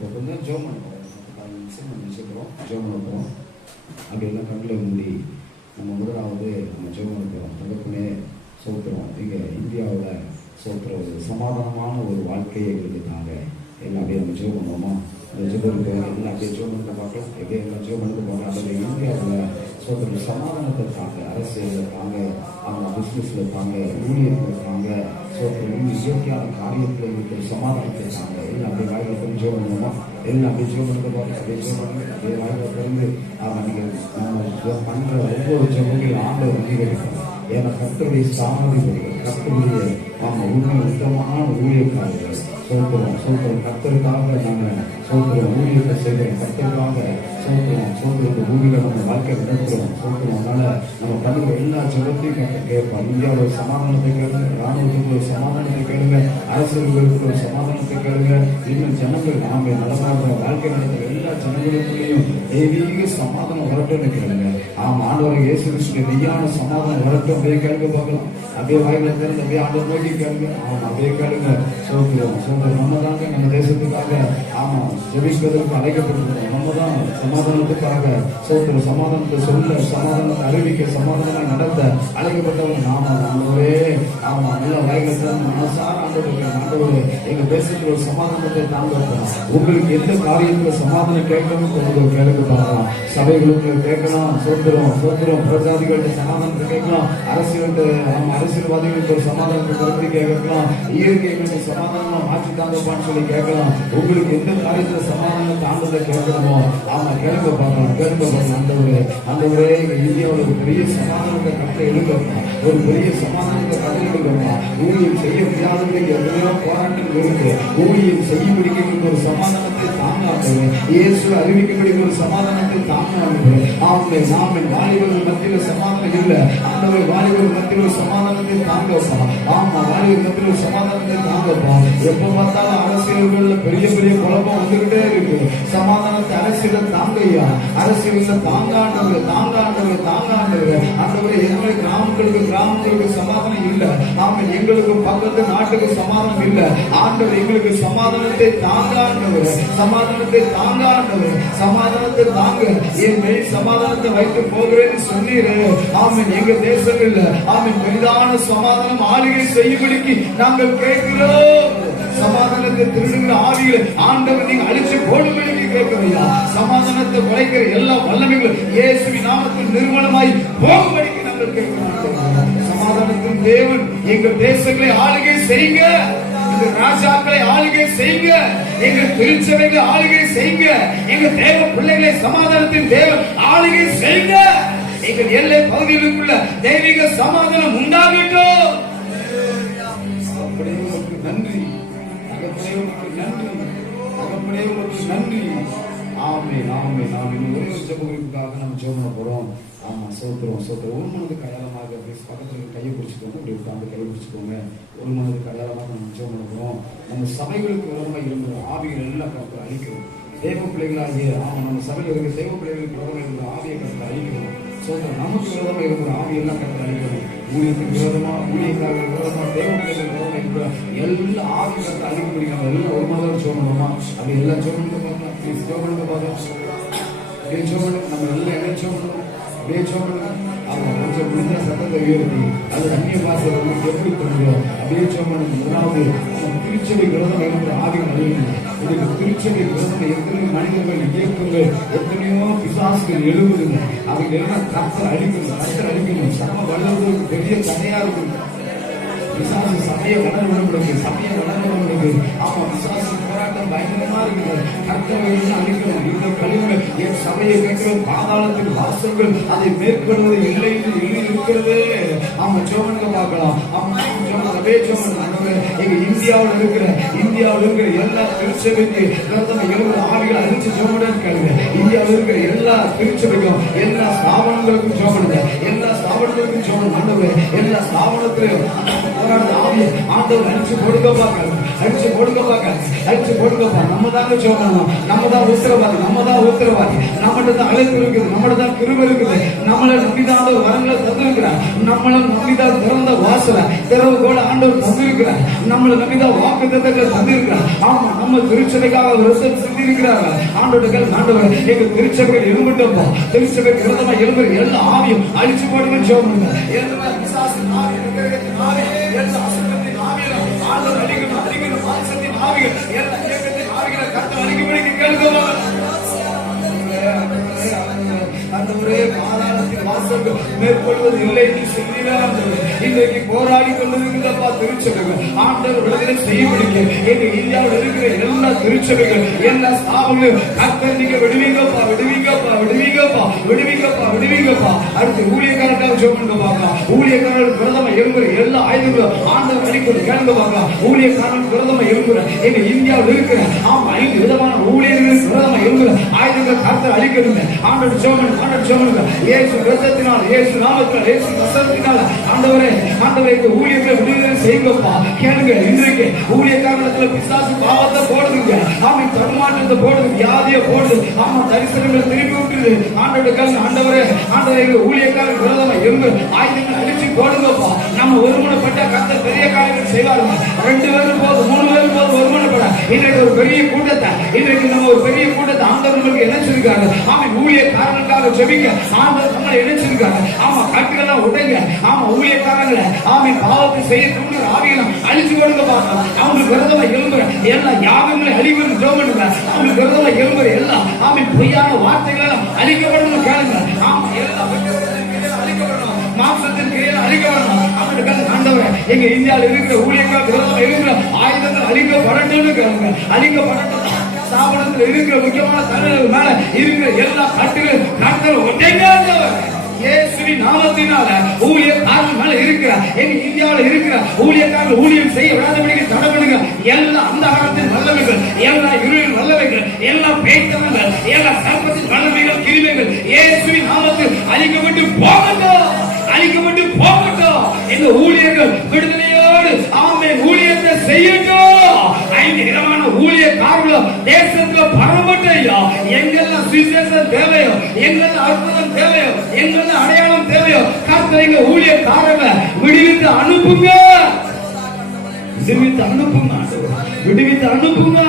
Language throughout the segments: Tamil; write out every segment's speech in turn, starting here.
கொஞ்சம் ஜோம் பண்ணுறோம், 15 நிமிஷம் நம்ம வச்சுக்கிறோம், ஜோம் பண்ணுறோம். அப்படி எல்லாம் கண்களை மூடி நம்ம முதலாவது நம்ம ஜோம் பண்ணுறோம். தகப்பனே சோத்திரம், எங்கள் இந்தியாவில் சோத்திரம் ஒரு சமாதானமான ஒரு வாழ்க்கையை எங்களுக்கு தாங்க. எல்லாம் அப்படியே நம்ம ஜோம் பண்ணுவோமா? அந்த ஜோபனுக்கு எல்லாம் அப்படியே ஜோம் பண்ண பார்க்கலாம். எப்படியே எல்லாம் ஜோம் பண்ண போகிறோம். அந்த இந்தியாவில் சோத்திரம் சமாதானத்தை தாங்க, அரசியலில் தாங்க, அவங்க பிஸ்னஸில் தாங்க, ஊழியத்தில் தாங்க, சோத்திரம் இயற்கையான காரியத்தில் எங்களுக்கு சமாதானத்தை தாங்க. எல்லாம் அப்படியே வாய்ப்பு பண்ணி ஜோம் பண்ணுவோமா? எல்லாம் அப்படியே ஜோம் பண்ண போகிறோம். அப்படியே ஜோம் பண்ணி அப்படியே வாய்ப்பு திறந்து நீங்கள் நம்ம பண்ணுற ஒவ்வொரு ஜோமையும் ஆண்டவர் அங்கீகரிக்கணும். ஏன்னா கர்த்தருடைய சாதிகள், கர்த்தருடைய உண்மை உத்தமமான ஊழியக்காரர்கள். சோத்திரம் கர்த்தருக்காக நாங்கள் சோத்திரம் ஊழியத்தை செய்கிறோம். கர்த்தருக்காக சோத்திரத்தை ஊழியர்கள் நம்ம வாழ்க்கை நடத்துகிறோம். சோத்திரம் அதனால நம்ம பண்ணுற எல்லா ஜபத்தையும் கர்த்தர் கேட்பார். இந்தியாவில் ஒரு சமாதானத்தை கேளுங்க, ராணுவத்துக்கு ஒரு சமாதானத்தை கேளுங்க, அரசியல்களுக்கு ஒரு சமாதானத்தை கேளுங்க. இன்னும் ஜனங்கள் நாம நடமாடுற வாழ்க்கை நடத்துகிற எல்லா ஜனங்களுக்குள்ளேயும் தெய்வீக சமாதானம் வரட்டும்னு கேளுங்க. ஆண்டவர் இயேசு கிறிஸ்துவின் மெய்யான சமாதானம் வரட்டும். அப்படியே கேளுங்க பார்க்கலாம். அப்படியே வாயில திறந்து அப்படியே ஆண்டவர் நோக்கி கேளுங்க. அப்படியே கேளுங்க. சோத்திரம் நம்ம தாங்க நம்ம தேசத்துக்காக ஜெபிப்பதற்கு அழைக்கப்பட்டிருக்கிறோம். நம்ம தான் சமாதானத்துக்காக சோத்திரம் சமாதானத்தை சொல்ல, சமாதானத்தை அறிவிக்க, சமாதானம் நடத்த அழைக்கப்பட்டவங்க நாம. ஆண்டவரே நல்ல வாயில திறந்து மனசார ஆண்டவரே எங்க தேசத்துல ஒரு சமாதானத்தை தாங்க. உங்களுக்கு எந்த காரியத்துல சமாதானம் கேட்கணும் கொஞ்சம் கேளுங்க பார்க்கலாம். சபைகளுக்கு கேட்கலாம். சோத்திரம் பிரஜாதிகள்கிட்ட சமாதானத்தை கேட்கலாம். அரசியல்வாதிகளுக்கு ஒரு சமாதானத்தை கருத்து கேட்கலாம். இயற்கைகளுக்கு சமாதானமா மாற்றி தாங்கப்பான்னு சொல்லி கேட்கலாம். உங்களுக்கு எந்த காரியத்துல சமாதானம் தாண்டதை கேட்கணுமோ கேளுங்க பார்க்கலாம். ஆண்டவரே இந்தியாவில் ஒரு பெரிய சமாதானத்தை கட்ட எழுதணும். ஒரு பெரிய சமாதானத்தை கட்ட எழுதணும். ஊழியம் செய்ய முடியாதவர்களுக்கு எத்தனையோ போராட்டம் இருக்கு. ஊழியம் செய்யும்படிக்கு ஒரு சமாதானத்தை தாங்காது. இயேசு அறிவிக்கக்கூடிய ஒரு சமாதானத்தை தாங்காது. நாம வாலிபர்கள் மத்தியில் சமாதானம் இல்லை. ஆண்டவர் வாலிபர்கள் மத்தியில் ஒரு சமாதானத்தை தாங்கப்பா. வாலிபர் மத்தியில் ஒரு சமாதானத்தை தாங்கப்பா. எப்ப பார்த்தாலும் அரசியல்கள்ல பெரிய பெரிய குழப்பம் வந்துகிட்டே இருக்கு. சமாதானத்தை அரசியல தாங்கையா, அரசியல தாங்காண்டவர். ஆண்டவரே எங்களை கிராமங்களுக்கு சமாதானம் இல்லை. எங்களுக்கு பக்கத்து நாட்டுக்கு சமாதானம் இல்லை. ஆண்டவர் எங்களுக்கு சமாதானத்தை தாங்காண்டவர். சமாதானத்தை தாங்க. என் மேல் சமாதானத்தை வைத்து போகிறேன்னு சொன்னீரு. எங்க தேசங்கள்ல பெரிதான சமாதானம் ஆளுகை செய்யும்படிக்கு நாங்கள் கேட்கிறோம். சமாதானத்தை திருடுகிற ஆவிகளை ஆண்டவர் நீங்க அழிச்சு போடும்படிக்கு கேட்கிறீங்களா? சமாதானத்தை குறைக்கிற எல்லா வல்லமைகளும் இயேசுவின் நாமத்தில் நிர்மலமாய் போகும்படிக்கு நாங்கள் கேட்கிறோம். சமாதானத்தின் தேவன் எங்கள் தேசங்களை ஆளுகை செய்யுங்க. எங்க ராஜாக்களை ஆளுகை செய்யுங்க. எங்க திருச்சபைகளை ஆளுகை செய்யுங்க. எங்க தேவ பிள்ளைகளை சமாதானத்தின் தேவன் ஆளுகை செய்யுங்க. எங்கள் எல்லை பகுதிகளுக்குள்ள தெய்வீக சமாதானம் உண்டாகட்டும். நன்றி நன்றி. ஒரே ஒரு ஜெபங்களுக்காக நம்ம ஜெபம் பண்ண போறோம். சோத்திரம் ஒரு மனதுக்கு அடையாளமாக பக்கத்துல கையை பிடிச்சிக்கோங்க. அப்படி உட்காந்து கையை பிடிச்சிக்கோங்க. ஒரு மனதுக்கு அடையாளமாக நம்ம ஜெபம் பண்ண போறோம். நம்ம சபைகளுக்கு விரோதமாக இருந்த ஆவிகள் எல்லாம் கருத்து அழிக்கணும். தேவ பிள்ளைகளாகிய நம்ம சபையில் இருக்கிற தேவ பிள்ளைகளுக்கு விரோதமாக இருந்த ஆவியை கருத்து அழிக்கணும். நமக்கு விரோதமாக இருக்கிற ஆவியெல்லாம் கருத்து அழிக்கணும். ஊழியத்துக்கு விரோதமா, ஊழியக்காரர்கள் விரோதமா, தேவ பிள்ளைகள் விரோதமா இருக்கிற எல்லா ஆவி கருத்து அழிக்க முடியும். எல்லாம் ஒரு மாதிரி சோழணுமா? அப்படி எல்லாம் சோழனுக்கு பார்க்கலாம். சோழனுக்கு பார்க்கலாம். நம்ம எல்லாம் என்ன சோழணும்? கொஞ்சம் முடிஞ்ச சட்டத்தை உயர்த்தி அது அந்நிய பாசை எப்படி பண்ணுறோம்? அப்படியே சோழனுக்கு முதலாவது திருச்சபை விரோதம் இருக்கிற ஆவிகள் அழியணும். இதுக்கு திருச்சபை விரோதம் எத்தனையோ மனிதர்கள் இயக்கங்கள், எத்தனையோ பிசாசுகள் எழுதுங்க. அவங்க எல்லாம் கர்த்தர் அழிக்கணும். சம வளர்வதற்கு பெரிய தடையா இருக்கு. பிசாசு சமய வளர்வதற்கு பிசாசு போராட்டம் பயங்கரமா இருக்குது. கர்த்தரை அழிக்கணும். இந்த கழிவுகள் என் சபையை கேட்கிற பாதாளத்தின் வாசல்கள் அதை மேற்கொள்வது இல்லை என்று எழுதி இருக்கிறது. சோழனுக்கு பார்க்கலாம். எங்க இந்தியாவில் இருக்கிற எல்லா திருச்சபைக்கு ஆவிகள் அழிச்சு சோழன் கேளுங்க. இந்தியாவில் இருக்கிற எல்லா திருச்சபைக்கும், எல்லா ஸ்தாபனங்களுக்கும் சோழனுங்க. எல்லா ஸ்தாபனங்களுக்கும் சோழன் ஆண்டவர். எல்லா ஸ்தாபனத்திலையும் ஆண்டவர் அழிச்சு கொடுக்க பார்க்க. நம்ம தாங்க சோழணும். நம்ம தான் உத்தரவாதி. நம்மகிட்ட தான் அழைப்பு இருக்குது. நம்மகிட்ட தான் கிருபை இருக்குது. நம்மளை நம்பிதான் வரங்களை தந்திருக்கிறார். நம்மளை நம்பிதான் திறந்த வாசல திறவு கூட ஆண்டவர் தந்திருக்கிறார். நம்மளை நம்பிதான் வாக்குத்தத்தங்களை தந்திருக்கிறார். ஆமா, நம்ம திருச்சபைக்காக ரத்தம் சிந்திருக்கிறார்கள். ஆண்டவர் எங்க திருச்சபை எழும்பட்டப்பா, திருச்சபை விரோதமா எழும்புற எல்லா ஆவியும் அழிச்சு போடுங்க. ஜெபம் எல்லா பிசாசின் ஆவி, கிரகத்தின் ஆவி, எல்லா அசுத்தத்தின் ஆவிகள் ஆண்டவர் அழிக்கணும். மாம்சத்தின் ஆவிகள் எல்லா இயக்கத்தின் ஆவிகளை கர்த்தர் அழிக்கும்படி கேளுங்க. ஆண்டவரே, பாதாளத்தின் வாசல்கள் மேற்கொள்வது இல்லை என்று சொல்லினார். இன்றைக்கு போராடி கொண்டிருக்கிறப்பா திருச்சபைகள் ஆண்டவர் விடுதலை செய்யப்படுங்க. எங்க இந்தியாவில் இருக்கிற எல்லா திருச்சபைகள், எல்லா ஸ்தாபங்களும் கர்த்தர் நீங்க விடுவீங்கப்பா, விடுவீங்கப்பா, விடுவீங்கப்பா, விடுவீங்கப்பா, விடுவீங்கப்பா. அடுத்து ஊழியக்காரர்கள் ஜெபம் பார்க்கலாம். ஊழியக்காரர்கள் விரதமா எழும்புற எல்லா ஆயுதங்களும் ஆண்டவர் அடிக்கொண்டு கேளுங்க பார்க்கலாம். ஊழியக்காரர்கள் விரதமா எழும்புற எங்க இந்தியாவில் இருக்கிற 5 விதமான ஊழியர்கள் விரதமா எழும்புற ஆயுதங்கள் கர்த்தர் அழிக்கணுங்க. ஆண்டவர் ஜெபம், ஆண்டவர் ஜெபம். இயேசு ரத்தத்தினால், இயேசு நாமத்தினால், இயேசு வசனத்தினால் ஆண்டவரே, ஆண்டவரே இந்த ஊழியர்களை விடுதலை செய்யுங்கப்பா. கேளுங்க. இன்றைக்கு ஊழியக்காரத்துல பிசாசு பாவத்தை போடுதுங்க. ஆமாம், தடுமாற்றத்தை போடுது, வியாதியை போடுது. ஆமா, தரிசனங்களை திருப்பி விட்டுருது. ஆண்டவரே, எங்க ஊழியக்காரர் விரோதமா எழும்பு ஆயுதங்கள் அழிச்சு போடுங்கப்பா. நம்ம ஒருமனப்பட்ட கர்த்தர் பெரிய காரியங்கள் செய்வாருங்க. 2 பேரும் போது, 3 பேரும் போது ஒருமனப்பட. இன்றைக்கு ஒரு பெரிய கூட்டத்தை, இன்றைக்கு நம்ம ஒரு பெரிய கூட்டத்தை ஆண்டவர்களுக்கு இணைச்சிருக்காங்க. ஆமா, ஊழியக்காரர்களுக்காக ஜெபிக்க ஆண்டவர் நம்மளை இணைச்சிருக்காங்க. ஆமா, கட்டுகள்லாம் உடைங்க. ஆமா, ஊழியக்காரங்களை பாவத்தை செய்ய தூண்டுற ஆவிகளை அழிச்சு கொடுங்க பார்க்கலாம். அவங்களுக்கு விரதமா எழும்புற எல்லா யாகங்களை அழிக்கணும். ஜோமனுங்க அவங்களுக்கு விரதமா எழும்புற எல்லா பொய்யான வார்த்தைகளை அழிக்கப்படணும். கேளுங்க. ஆமா, எல்லா அழிக்கப்படணும். மாம்சத்தின் கிரியை அழிக்கப்படணும். அவங்களுக்கு ஆண்டவரே, எங்க இந்தியாவில் இருக்கிற ஊழியக்கார விரதமா எழும்புற ஆயுதங்கள் அழிக்கப்படணும்னு கேளுங்க. அழிக்கப்படணும். ஸ்தாபனத்தில் இருக்கிற முக்கியமான தலைவர்கள் மேல இருக்கிற எல்லா கட்டுகளும் கட்டுகள் ஒட்டைங்க. இயேசுவின் நாமத்தினால ஊழியக்காரர்கள் மேல இருக்கிற எங்க இந்தியாவில் இருக்கிற ஊழியக்காரர்கள் ஊழியம் செய்ய விடாதபடிக்கு தடை பண்ணுங்க. எல்லா அந்தகாரத்தின் வல்லமைகள், எல்லா இருளின் வல்லமைகள், எல்லா பேய்த்தனங்கள், எல்லா சர்ப்பத்தின் வல்லமைகள், கிருமைகள் இயேசுவின் நாமத்தில் அழிக்கப்பட்டு போகட்டும், அழிக்கப்பட்டு போகட்டும். எங்க ஊழியர்கள் விடுதலையோடு ஆமென் ஊழியத்தை செய்யட்டும். 5 விதமான ஊழியக்காரர்களும் தேசத்துல பரவட்டையா. எங்கெல்லாம் சுவிசேஷம் தேவையோ, எங்கெல்லாம் அற்புதம் தேவையோ, எங்கெல்லாம் அடையாளம் தேவையோ கர்த்தர் எங்க ஊழியக்காரர்களை விடுவித்து அனுப்புங்க. விடுவித்து அனுப்புங்க, விடுவித்து அனுப்புங்க,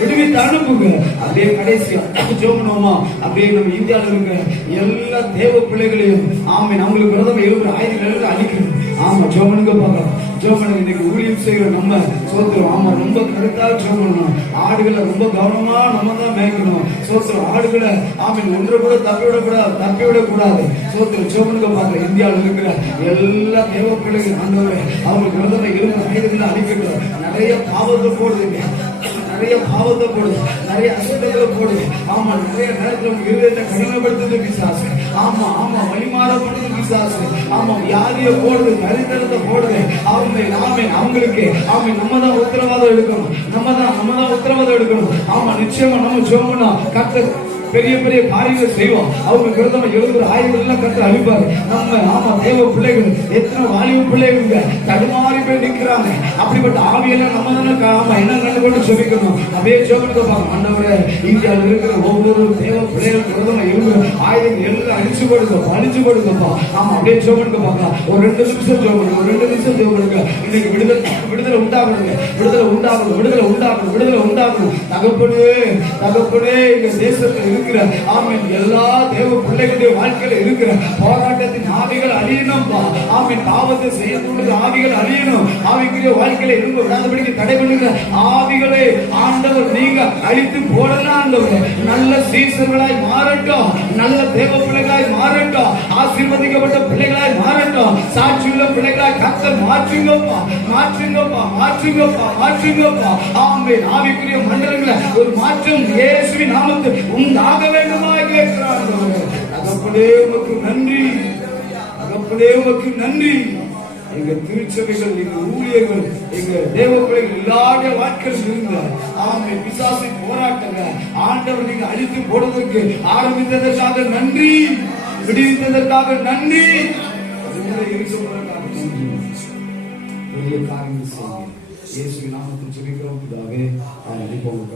விடுவித்து அனுப்புங்க. அப்படியே கடைசியா ஜோமனோமா அப்படியே நம்ம இந்தியாவில் இருக்கிற எல்லா தேவ பிள்ளைகளையும் ஆமென் அவங்களுக்கு விரதம் எழுபது ஆயுதங்கள் அழிக்கணும். ஆமா, ஜோமனுங்க பார்க்கலாம். ஜோமனுக்கு இன்னைக்கு ஊழியம் செய்யற நம்ம சோத்திரம். ஆமா, ரொம்ப கருத்தா ஜோமனும். ஆடுகளை ரொம்ப கவனமா நம்ம தான் மேய்க்கணும். சோத்திரம். ஆடுகளை ஆமென் ஒன்று கூட தப்பிவிடக்கூடாது. சோத்திரம். ஜோமனுங்க பார்க்கலாம். இந்தியாவில் இருக்கிற எல்லா தேவ பிள்ளைகள் ஆண்டவரே அவங்களுக்கு விரதம் எழுபது ஆயுதங்களை அழிக்கணும். நிறைய பாவத்தை போடுதுங்க, நிறைய பாவத்தை போடுது, நிறைய அசுத்தங்களை போடுது. ஆமா, நிறைய நேரத்தில் உங்க இருதயத்தை கடினப்படுத்துது பிசாசு. ஆமா, வழிமாறப்படுது பிசாசு. ஆமா, வியாதியை போடுது, நரித்தனத்தை போடுது. அவங்களுக்கு நம்ம தான் உத்தரவாதம் எடுக்கணும். நம்ம தான் உத்தரவாதம் எடுக்கணும். ஆமா, நிச்சயமா நம்ம ஜெபம்னா கர்த்தர் பெரிய பெரிய காரியங்கள் செய்வோம். அவங்க விரதமா எழுதுற ஆயுதங்கள் எல்லாம் கர்த்தர் அழிப்பாரு. நம்ம தேவ பிள்ளைகள் எத்தனை வாலிப பிள்ளைங்க தடுமாறி போய் நிற்கிறாங்க. அப்படிப்பட்ட ஆவியெல்லாம் நம்ம தானே என்ன கண்டு கொண்டு சொல்லிக்கணும். அப்படியே ஜெபத்துக்கு பார்க்கணும். ஆண்டவரே, இந்தியாவில் இருக்கிற ஒவ்வொரு தேவ பிள்ளைகள் விரதமா எழுதுற ஆயுதங்கள் எல்லாம் அழிச்சு கொடுங்கப்பா. ஆமா, அப்படியே ஜெபத்துக்கு பார்க்கலாம். ஒரு 2 நிமிஷம் ஜெபம், ஒரு 2 நிமிஷம் ஜெபம். இன்னைக்கு விடுதலை உண்டாகணும். தகப்பனே எங்க தேசத்தில் இருக்கிற ஆமென் எல்லா தேவ பிள்ளைகளுடைய வாழ்க்கையில இருக்கிற போராட்டத்தின் ஆவிகள் அழியணும்பா. ஆமென் பாவத்தை செய்ய தூண்டுகிற ஆவிகள் அழியணும். ஆவிக்குரிய வாழ்க்கையில இருக்க விடாதபடிக்கு தடை பண்ணுகிற ஆவிகளை ஆண்டவர் நீங்க அழித்து போடலாம். ஆண்டவர் நல்ல சீசர்களாய் மாறட்டும், நல்ல தேவ பிள்ளைகளாய் மாறட்டும், ஆசீர்வதிக்கப்பட்ட பிள்ளைகளாய் மாறட்டும், சாட்சியுள்ள பிள்ளைகளாய் கர்த்தர் மாற்றுங்கப்பா. ஆமென். ஆவிக்குரிய மண்டலங்கள ஒரு மாற்றம் இயேசுவின் நாமத்தில் உண்டாக வேண்டுமா கேட்கிறார். தகப்பனே உமக்கு நன்றி, தகப்பனே உமக்கு நன்றி. எங்க திருச்சபைகள், எங்க ஊழியர்கள், எங்க தேவ பிள்ளைகள் எல்லாருடைய வாழ்க்கையில் இருந்த ஆமென் பிசாசின் போராட்டங்க ஆண்டவர் நீங்க அழித்து போடுவதற்கு ஆரம்பித்ததற்காக நன்றி, விடுவித்ததற்காக நன்றி, பெரிய காரியங்கள் செய்யுங்க. இயேசுவின் நாமத்தில் ஜெபிக்கிறோம் பிதாவே.